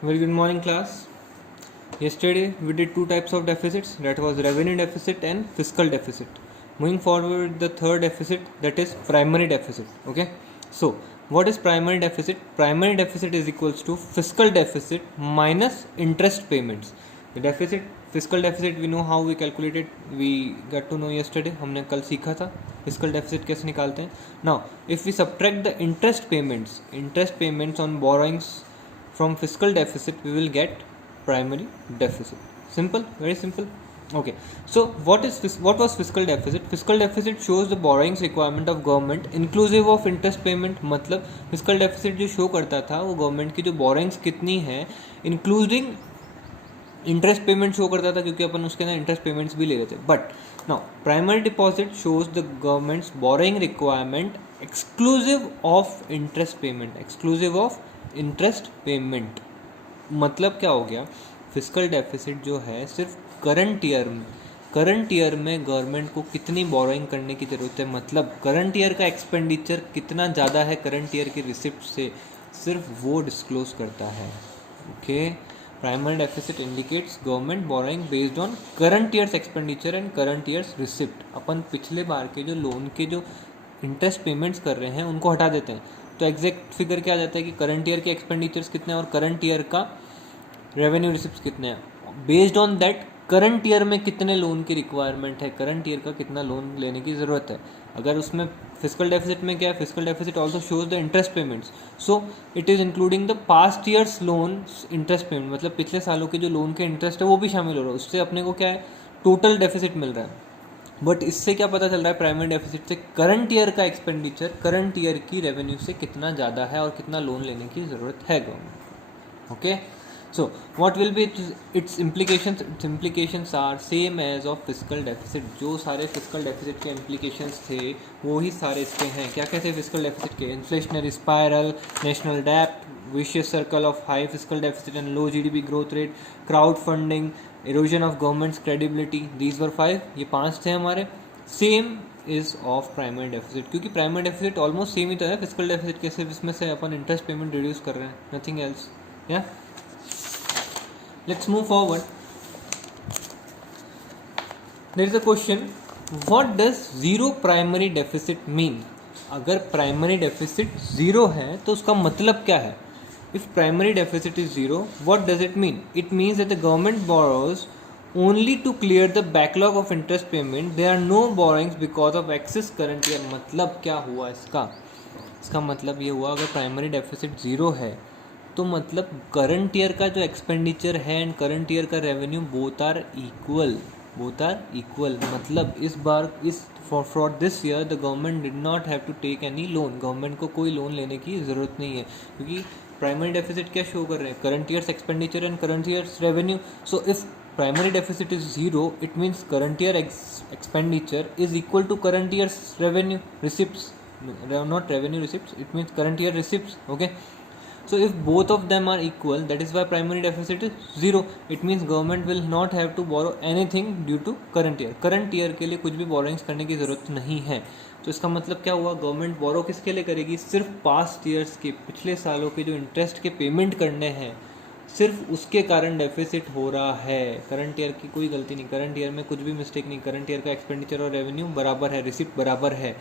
Very good morning, class. Yesterday we did two types of deficits, that was revenue deficit and fiscal deficit. Moving forward, the third deficit, that is primary deficit. Okay, so what is primary deficit? Primary deficit is equals to fiscal deficit minus interest payments. The deficit, fiscal deficit, we know how we calculate it. We got to know yesterday. हमने कल सीखा था fiscal deficit कैसे निकालते हैं. Now, if we subtract the interest payments on borrowings from fiscal deficit, we will get primary deficit. Simple, very simple. Okay, so what was fiscal deficit? Fiscal deficit shows the borrowings requirement of government inclusive of interest payment. मतलब fiscal deficit जो शो करता था वो गवर्नमेंट की जो borrowings कितनी है including interest payment show करता था, क्योंकि अपन उसके अंदर इंटरेस्ट पेमेंट्स भी ले रहे थे. But now primary deposit shows the governments borrowing requirement exclusive of interest payment. Exclusive of interest payment मतलब क्या हो गया? फिस्कल डेफिसिट जो है सिर्फ करंट ईयर में गवर्नमेंट को कितनी बोरोइंग करने की ज़रूरत है, मतलब करंट ईयर का एक्सपेंडिचर कितना ज़्यादा है करंट ईयर की रिसिप्ट से, सिर्फ वो डिस्क्लोज करता है. Okay, primary deficit indicates government borrowing based on current year's expenditure and current year's receipt. अपन पिछले बार के जो लोन के जो इंटरेस्ट पेमेंट्स कर रहे हैं उनको हटा देते हैं, तो एग्जैक्ट फिगर क्या आ जाता है कि करंट ईयर के एक्सपेंडिचर्स कितने हैं और करंट ईयर का रेवेन्यू रिसिप्ट्स कितने हैं. Based on that current year में कितने लोन की रिक्वायरमेंट है, करंट ईयर का कितना लोन लेने की ज़रूरत है. अगर उसमें फिस्कल डेफिसिट में क्या है, fiscal deficit also shows the interest payments, so it is including the past years loan interest payment, मतलब पिछले सालों के जो लोन के इंटरेस्ट है वो भी शामिल हो रहा है. उससे अपने को क्या है, टोटल डेफिसिट मिल रहा है. बट इससे क्या पता चल रहा है, प्राइमरी डेफिसिट से करंट ईयर का एक्सपेंडिचर करंट ईयर की रेवेन्यू से कितना ज़्यादा है और कितना लोन लेने की ज़रूरत है government. Okay, so what will be its implications? Its implications are same as of fiscal deficit. जो सारे fiscal deficit के implications थे वो ही सारे इसके हैं. क्या कहते हैं fiscal deficit के? inflationary spiral, national debt, vicious circle of high fiscal deficit and low GDP growth rate, crowdfunding, erosion of government's credibility. These were 5. ये 5 थे हमारे. Same is of primary deficit, क्योंकि primary deficit almost same ही था fiscal deficit के, सिर्फ इसमें से अपन interest payment reduce कर रहे हैं, nothing else. Yeah. Let's move forward. There is a question, what does zero primary deficit mean? अगर primary deficit zero है तो उसका मतलब क्या है? If primary deficit is zero, what does it mean? It means that the government borrows only to clear the backlog of interest payment. There are no borrowings because of excess current year. मतलब क्या हुआ इसका मतलब ये हुआ, अगर primary deficit zero है तो मतलब करंट ईयर का जो एक्सपेंडिचर है एंड करंट ईयर का रेवेन्यू बोथ आर इक्वल. मतलब इस बार for this year the government did not have to take any loan. Government को कोई लोन लेने की ज़रूरत नहीं है, क्योंकि प्राइमरी डेफिसिट क्या शो कर रहे हैं, current year's expenditure and current year's revenue. So if primary deficit is zero, it means current year expenditure is equal to current year's revenue receipts, not revenue receipts, it means current year receipts. Okay, so if both of them are equal, that is why primary deficit is zero. It means government will not have to borrow anything due to current year. current year के लिए कुछ भी borrowings करने की ज़रूरत नहीं है. तो इसका मतलब क्या हुआ, गवर्नमेंट बोरो किसके लिए करेगी, सिर्फ पास्ट ईयर्स के, पिछले सालों के जो इंटरेस्ट के पेमेंट करने हैं, सिर्फ उसके कारण डेफिसिट हो रहा है. करंट ईयर की कोई गलती नहीं, करंट ईयर में कुछ भी मिस्टेक नहीं, करंट ईयर का एक्सपेंडिचर और रेवेन्यू बराबर है, रिसिप्ट बराबर है.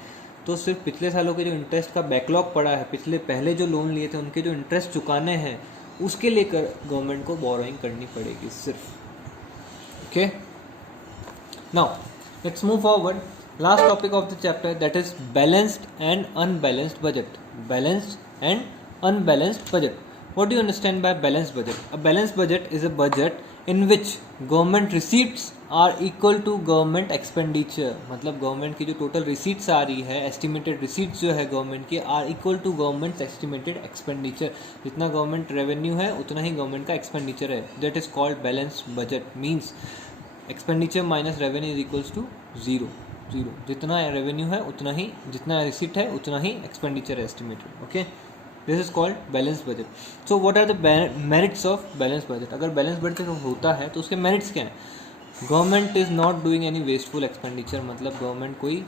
तो सिर्फ पिछले सालों के जो इंटरेस्ट का बैकलॉग पड़ा है, पहले जो लोन लिए थे उनके जो इंटरेस्ट चुकाने हैं, उसके लिए गवर्नमेंट को बोरोइंग करनी पड़ेगी सिर्फ. Okay, now let's move forward. Last topic of the chapter, that is balanced and unbalanced budget. Balanced and unbalanced budget. What do you understand by balanced budget? A balanced budget is a budget in which government receipts are equal to government expenditure. मतलब गवर्नमेंट की जो total receipts आ रही है, estimated receipts जो है government की, are equal to government estimated expenditure. जितना government revenue है उतना ही गवर्नमेंट का एक्सपेंडिचर है. That is called balanced budget. Means expenditure minus revenue is equals to zero. जितना रेवेन्यू है उतना ही, जितना रिसीट है उतना ही एक्सपेंडिचर है estimated. Okay, this is called balance budget. So what are the merits of balance budget? अगर बैलेंस बजट होता है तो उसके मेरिट्स क्या हैं? Government is not doing any wasteful expenditure. मतलब गवर्नमेंट कोई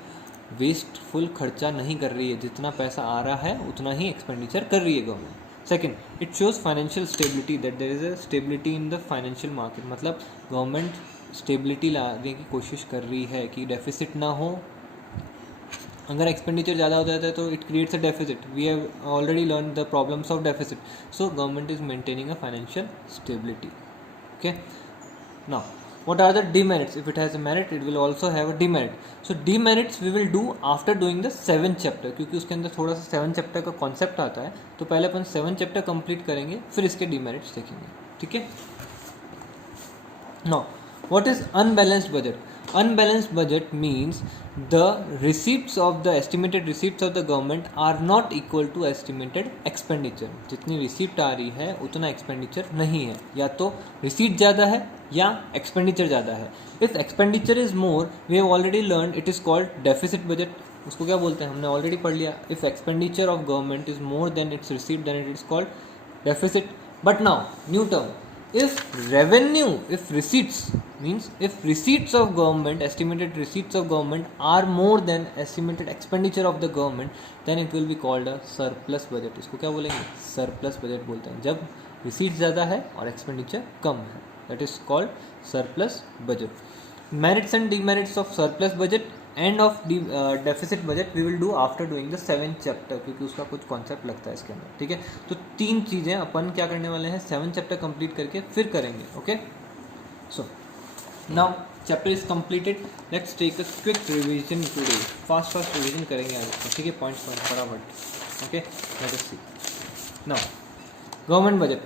वेस्टफुल खर्चा नहीं कर रही है, जितना पैसा आ रहा है उतना ही एक्सपेंडिचर कर रही है government. Second, it shows financial stability, that there is a stability in the financial market, मतलब गवर्नमेंट स्टेबिलिटी लाने की कोशिश कर रही है कि डेफिसिट ना हो. अगर एक्सपेंडिचर ज़्यादा हो जाता है तो it creates a deficit. We have already learn the problems of deficit. So government is maintaining a financial stability. Okay, now what are the demerits? If it has a merit, it will also have a demerit. So demerits we will do after doing the 7th chapter, क्योंकि उसके अंदर थोड़ा सा 7th chapter का कॉन्सेप्ट आता है, तो पहले अपन 7th चैप्टर कंप्लीट करेंगे, फिर इसके demerits देखेंगे. ठीक है. Now what is unbalanced budget? Unbalanced budget means the receipts of the estimated receipts of the government are not equal to estimated expenditure. जितनी रिसीप्ट आ रही है उतना एक्सपेंडिचर नहीं है, या तो रिसीट ज़्यादा है या एक्सपेंडिचर ज़्यादा है. If expenditure is more, we have already learn, it is called deficit budget. उसको क्या बोलते हैं हमने ऑलरेडी पढ़ लिया. If expenditure of government is more then its receipt, then it is called deficit. But now new term, if revenue, if receipts means if receipts of government, estimated receipts of government are more than estimated expenditure of the government, then it will be called a surplus budget. इसको क्या बोलेंगे? surplus budget बोलते हैं. जब रिसीट ज़्यादा है और एक्सपेंडिचर कम है, that is called surplus budget. merits and demerits of surplus budget and of deficit budget we will do after doing the 7th chapter, क्योंकि उसका कुछ कॉन्सेप्ट लगता है इसके अंदर. ठीक है, तो 3 चीज़ें अपन क्या करने वाले हैं, 7th चैप्टर कंप्लीट करके फिर करेंगे. Okay, so now chapter is completed. Let's take a quick revision today. Fast revision करेंगे आज इसका. ठीक है, पॉइंट्स फटाफट. Okay, let us see. Now government budget.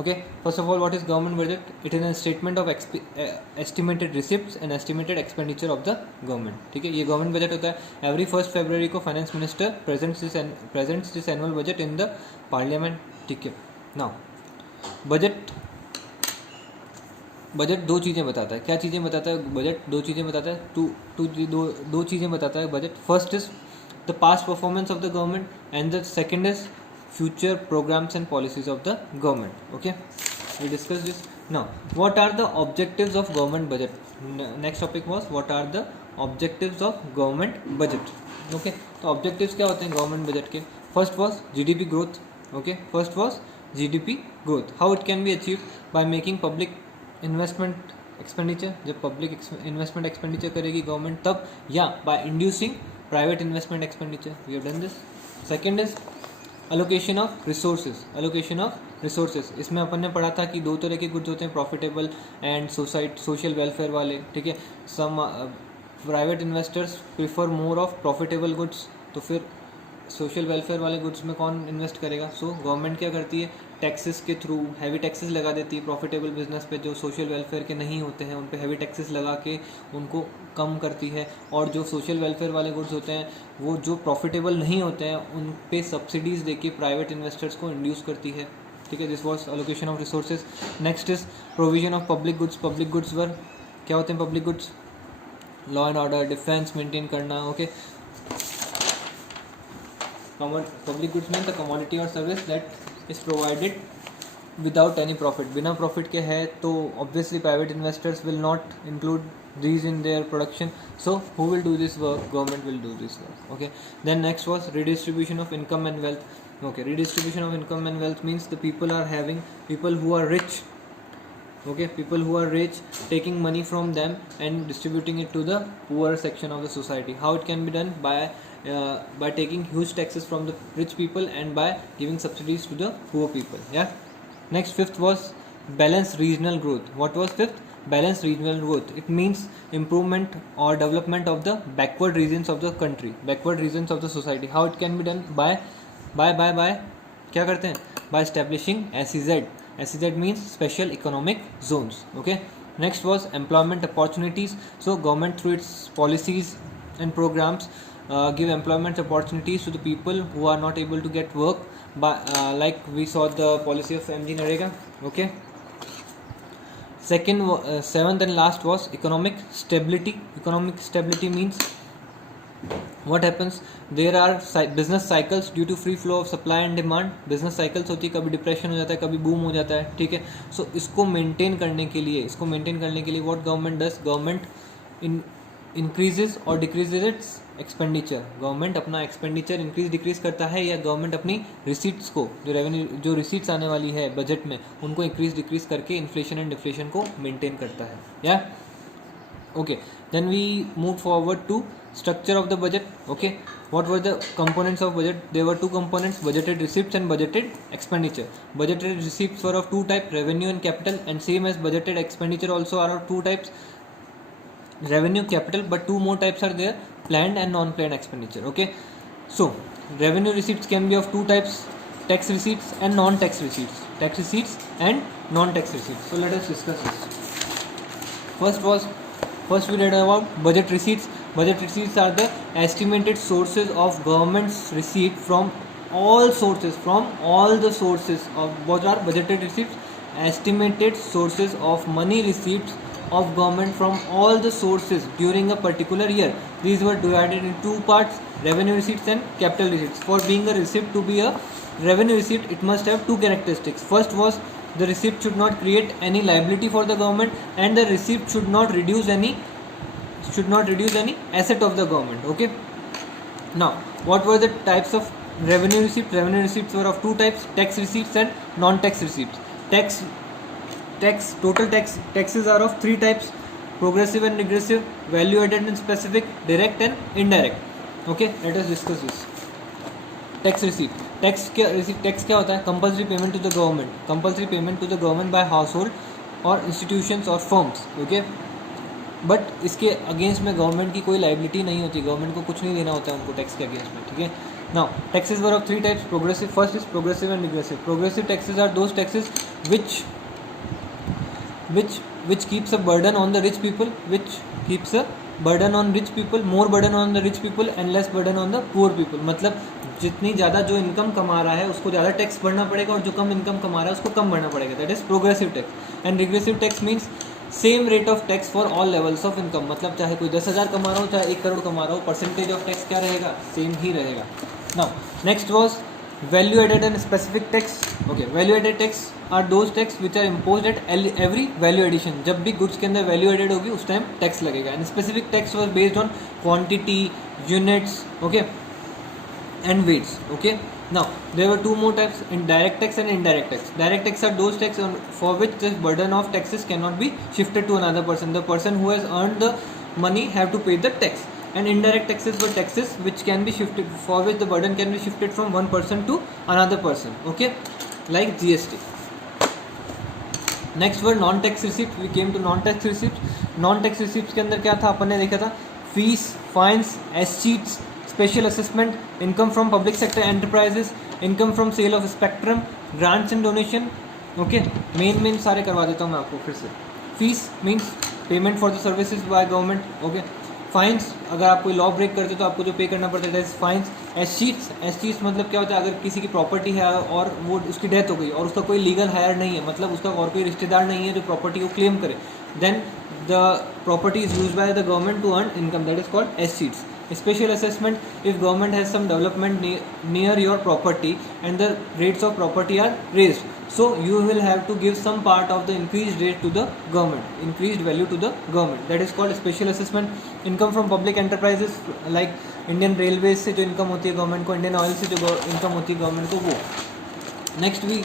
Okay, first of all, what is government budget? It is a statement of estimated receipts and estimated expenditure of the government. ठीक है, ये government budget होता है. Every 1st फरवरी को finance minister presents this annual budget in the parliament. ठीक है. Now budget दो चीज़ें बताता है. क्या चीज़ें बताता है बजट? दो चीज़ें बताता है. दो चीज़ें बताता है budget. First is the past performance of the government and the second is future programs and policies of the government. Okay, we discussed this. Now what are the objectives of government budget? Next topic was what are the objectives of government budget. Okay, तो objectives क्या होते हैं government budget के? First was GDP growth. Okay, first was GDP growth. How it can be achieved? By making public investment expenditure. जब public investment expenditure करेगी गवर्नमेंट तब, या by inducing private investment expenditure. We have done this. Second is allocation of resources. इसमें अपन ने पढ़ा था कि 2 तरह के गुड्स होते हैं, प्रॉफिटेबल एंड सोशल वेलफेयर वाले. ठीक है, some private investors prefer more of profitable goods, तो फिर सोशल वेलफेयर वाले गुड्स में कौन इन्वेस्ट करेगा? सो गवर्नमेंट क्या करती है, टैक्सेस के थ्रू हैवी टैक्सेस लगा देती है प्रॉफिटेबल बिजनेस पे. जो सोशल वेलफेयर के नहीं होते हैं उन पे हैवी टैक्सेस लगा के उनको कम करती है, और जो सोशल वेलफेयर वाले गुड्स होते हैं वो जो प्रॉफिटेबल नहीं होते हैं उन पे सब्सिडीज़ देके प्राइवेट इन्वेस्टर्स को इंड्यूस करती है. ठीक है, this was allocation of resources. Next is provision of public goods. Public goods were क्या होते हैं public goods? Law and order, defence maintain करना. Okay, public goods mean the commodity और service that is provided without any profit. बिना profit के है तो obviously private investors will not include these in their production. So who will do this work? Government will do this work. Okay, then next was redistribution of income and wealth. Okay, redistribution of income and wealth means the people who are rich. Okay, people who are rich taking money from them and distributing it to the poorer section of the society. How it can be done? By taking huge taxes from the rich people and by giving subsidies to the poor people. Yeah. Next, fifth was balanced regional growth. What was fifth? Balanced regional growth. It means improvement or development of the backward regions of the country, backward regions of the society. How it can be done? By क्या करते हैं? By establishing SEZ. SEZ means special economic zones. Okay. Next was employment opportunities. So government through its policies and programs give employment opportunities to the people who are not able to get work. Like we saw the policy of MG Narega. Okay. Second, seventh and last was economic stability. Economic stability means what happens? There are business cycles due to free flow of supply and demand. business cycles होती है, कभी डिप्रेशन हो जाता है, कभी बूम हो जाता है. ठीक है, सो इसको मेंटेन करने के लिए what government does? Government increases और डिक्रीजेज इट्स एक्सपेंडिचर, गवर्नमेंट अपना एक्सपेंडिचर इंक्रीज डिक्रीज करता है, या गवर्नमेंट अपनी रिसीट्स को, जो रेवेन्यू, जो रिसीट्स आने वाली है बजट में, उनको इंक्रीज डिक्रीज करके इन्फ्लेशन एंड डिफ्लेशन को मेंटेन करता है. या okay, then we move forward to structure of the budget. Okay, what were the components of budget? There were two components: budgeted receipts and budgeted expenditure. Budgeted receipts were of two types: revenue and capital, and same as budgeted expenditure also are of two types: revenue, capital, but two more types are there: planned and non-planned expenditure. Okay, so revenue receipts can be of two types: tax receipts and non-tax receipts. Tax receipts and non-tax receipts. So let us discuss this. First we read about budget receipts. Budget receipts are the estimated sources of government's receipt from all sources, of what are budgeted receipts? Estimated sources of money receipts of government from all the sources during a particular year. These were divided in two parts: revenue receipts and capital receipts. For being a receipt to be a revenue receipt, it must have two characteristics. First was the receipt should not create any liability for the government, and the receipt should not reduce any asset of the government. Okay, now what were the types of revenue receipts? Revenue receipts were of two types: tax receipts and non-tax receipts. Total taxes are of three types: progressive and regressive, value added and specific, direct and indirect. Okay, let us discuss this. Tax receipt, tax क्या होता है? Compulsory payment to the government by household और institutions और firms. Okay, but इसके against में government की कोई लाइबिलिटी नहीं होती, गवर्नमेंट को कुछ नहीं देना होता है उनको टैक्स के अगेंस्ट में. ठीक है, now taxes were of three types: progressive. First is progressive and regressive. Progressive taxes are those taxes which keeps a burden on the rich people, more burden on the rich people and less burden on the poor people. मतलब जितनी ज़्यादा जो इनकम कमा रहा है उसको ज़्यादा टैक्स भरना पड़ेगा, और जो कम इनकम कमा रहा है उसको कम भरना पड़ेगा. That is progressive tax. And regressive tax means same rate of tax for all levels of income. मतलब चाहे कोई 10,000 कमा रहा हो, चाहे 1 करोड़ कमा रहा हो, परसेंटेज ऑफ टैक्स क्या रहेगा? सेम ही रहेगा. Now next was value added and specific tax. Okay, value added tax are those tax which are imposed at every value addition. जब भी गुड्स के अंदर वैल्यू एडेड होगी उस टाइम टैक्स लगेगा. And specific tax was based on quantity, units, okay, and weights. Okay, now there were two more types: in direct tax and indirect tax. Direct tax are those tax for which the burden of taxes cannot be shifted to another person. The person who has earned the money have to pay the tax. And indirect taxes were taxes which can be shifted, for which the burden can be shifted from one person to another person. Okay, like GST. Next were non tax receipt. We came to non tax receipt. Non tax receipt के अंदर क्या था? अपन ने देखा था fees, fines, escheats, special assessment, income from public sector enterprises, income from sale of spectrum, grants and donation. Okay, main सारे करवा देता हूँ मैं आपको फिर से. Fees means payment for the services by government. Okay, fines, अगर आप कोई लॉ ब्रेक करते हो तो आपको जो पे करना पड़ता है फाइन्स. एसचीट्स मतलब क्या होता है? अगर किसी की प्रॉपर्टी है और वो उसकी डेथ हो गई और उसका कोई लीगल हायर नहीं है, मतलब उसका और कोई रिश्तेदार नहीं है जो प्रॉपर्टी को क्लेम करे, then the property is used by the government to earn income. That is called escheats. Special assessment, if government has some development near your property and the rates of property are raised, so you will have to give some part of the increased rate to the government, increased value to the government. That is called special assessment. Income from public enterprises like Indian Railways से जो इनकम होती है government को, Indian oil से जो इनकम होती है government को, वो. Next we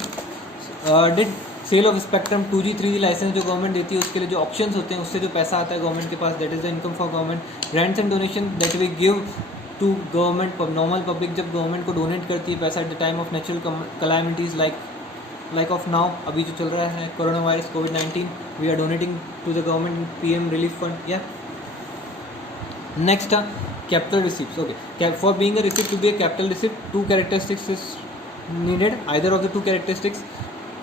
did sale of spectrum. 2G 3G licence जो गवर्नमेंट देती है उसके लिए जो ऑप्शंस होते हैं उससे जो पैसा आता है गवर्नमेंट के पास, that is the income for government. Grants and donation that we give to government. Normal public जब गवर्नमेंट को डोनेट करती है पैसा at the time of natural calamities like of now, अभी जो चल रहा है कोरोना वायरस कोविड-19, we are donating to the government PM relief fund. या next capital receipts. Okay, for being a receipt to be a capital receipt, two characteristics is needed. Either of the two characteristics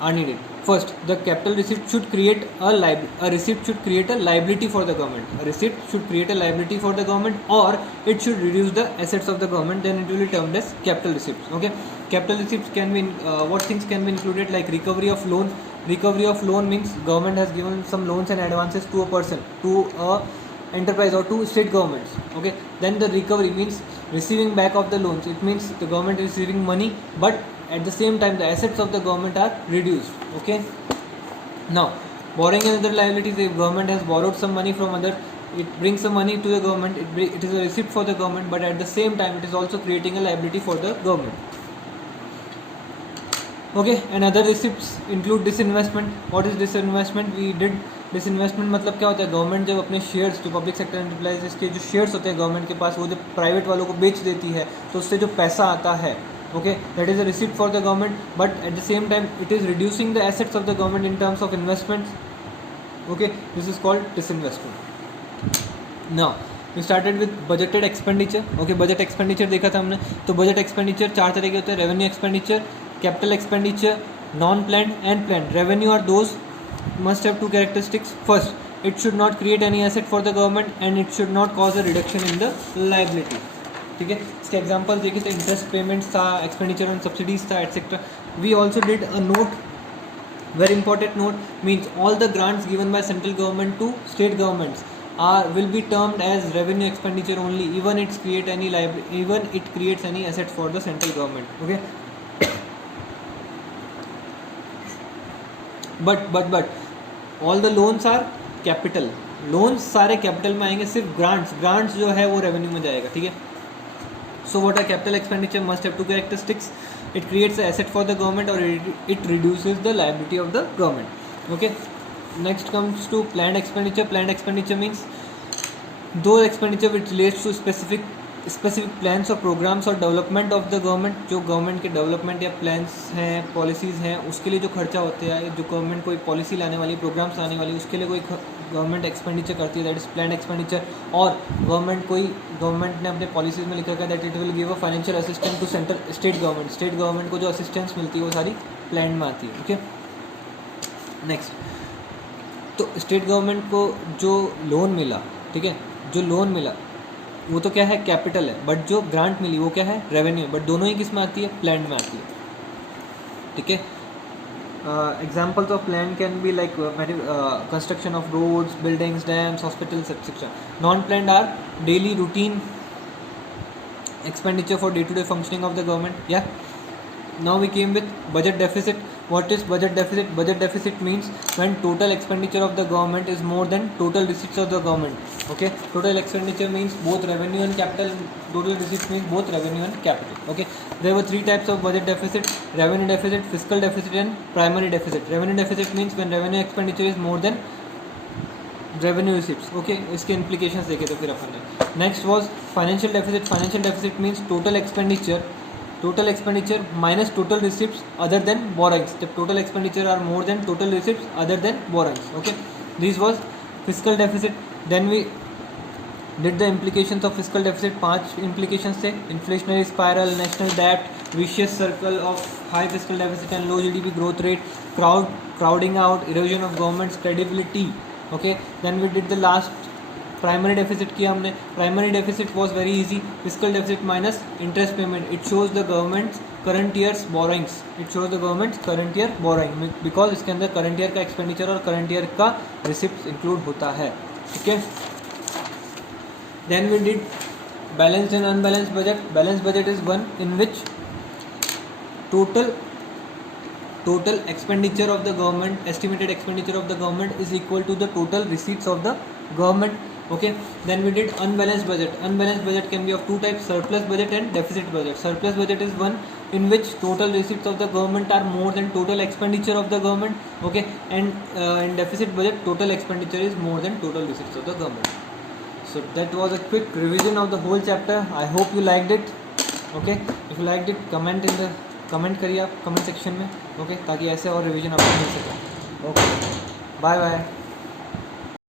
are needed. First, the capital receipt should create a receipt should create a liability for the government. A receipt should create a liability for the government, or it should reduce the assets of the government. Then it will be termed as capital receipts. Okay, capital receipts can be what things can be included, like recovery of loan. Recovery of loan means government has given some loans and advances to a person, to a enterprise or to state governments. Okay, then the recovery means receiving back of the loans. It means the government is receiving money, but at the same time the assets of the government are reduced. Okay, now borrowing and other liabilities. If government has borrowed some money from other it brings the money to the government, it is a receipt for the government, but at the same time it is also creating a liability for the government. Okay, and other receipts include disinvestment. What is disinvestment? We did disinvestment मतलब क्या होता है, गवर्नमेंट जब अपने शेयर्स, जो public sector enterprises के जो शेयर्स होते हैं गवर्नमेंट के पास, वो जब प्राइवेट वालों को बेच देती है तो उससे जो पैसा आता है, okay, that is a receipt for the government, but at the same time it is reducing the assets of the government in terms of investments. Okay, this is called disinvestment. Now we started with budgeted expenditure. Okay, budget expenditure देखा था हमने. तो budget expenditure 4 तरह के होते हैं: revenue expenditure, capital expenditure, non planned and planned. Revenue are those must have two characteristics. First, it should not create any asset for the government and it should not cause a reduction in the liability. ठीक है, इसके example देखे तो interest payments था, expenditure on subsidies था, etcetera. We also did a note, very important note, means all the grants given by central government to state governments will be termed as revenue expenditure only, even it creates any asset for the central government. Okay, but all the loans are capital. Loans सारे कैपिटल में आएंगे, सिर्फ ग्रांट्स जो है वो रेवेन्यू में जाएगा. ठीक है. So what are capital expenditure? Must have two characteristics. It creates asset for the government और it reduces the liability of the government. Okay, next comes to planned expenditure. Planned expenditure means दो expenditure which relates to specific plans और programs और development of the government. जो government के development या plans हैं, policies हैं, उसके लिए जो खर्चा होते हैं, जो गवर्नमेंट कोई पॉलिसी लाने वाली, प्रोग्राम्स लाने वाली, उसके लिए कोई गवर्नमेंट एक्सपेंडिचर करती है, दैट इज प्लान्ड एक्सपेंडिचर. और गवर्नमेंट ने अपने पॉलिसीज़ में लिखा है that it will give a financial assistance to state government को जो असिस्टेंस मिलती है वो सारी प्लान में आती है. ओके, नेक्स्ट, तो स्टेट गवर्नमेंट को जो लोन मिला, ठीक है, जो लोन मिला वो तो क्या है, कैपिटल है, बट जो ग्रांट मिली वो क्या है, रेवेन्यू. बट दोनों ही किस में आती है, प्लान में आती है. ठीक है. Examples of plan can be like construction of roads, buildings, dams, hospitals etcetera. Non planned are daily routine expenditure for day-to-day functioning of the government. Yeah, now we came with budget deficit. What is budget deficit? Budget deficit means when total expenditure of the government is more than total receipts of the government. Okay, total expenditure means both revenue and capital, total receipts means both revenue and capital. Okay, there were 3 types of budget deficit: revenue deficit, fiscal deficit and primary deficit. Revenue deficit means when revenue expenditure is more than revenue receipts. Okay, इसके implications देखे तो फिर अपन ने. Next was financial deficit. Financial deficit means total expenditure minus total receipts other than borrowings. जब total expenditure are more than total receipts other than borrowings. Okay, this was fiscal deficit. Then we did the implications of fiscal deficit. 5 implications थे: inflationary spiral, national debt, vicious circle of high fiscal deficit and low GDP growth rate, crowding out, erosion of governments credibility. Okay, then we did the last primary deficit किया हमने. Primary deficit was very easy. Fiscal deficit minus interest payment. It shows the government's current year's borrowings. Because इसके अंदर current year का expenditure और current year का receipts include होता है. ठीक है. Then we did balanced and unbalanced budget. Balanced budget is one in which total expenditure of the government, estimated expenditure of the government is equal to the total receipts of the government. Okay, then we did unbalanced budget. Unbalanced budget can be of 2 types: surplus budget and deficit budget. Surplus budget is one in which total receipts of the government are more than total expenditure of the government. Okay, and in deficit budget total expenditure is more than total receipts of the government. So that was a quick revision of the whole chapter. I hope you liked it. Okay, if you liked it, comment करिए आप comment section में. ओके, ताकि ऐसे और रिवीजन आपको मिल सके. Okay, bye bye.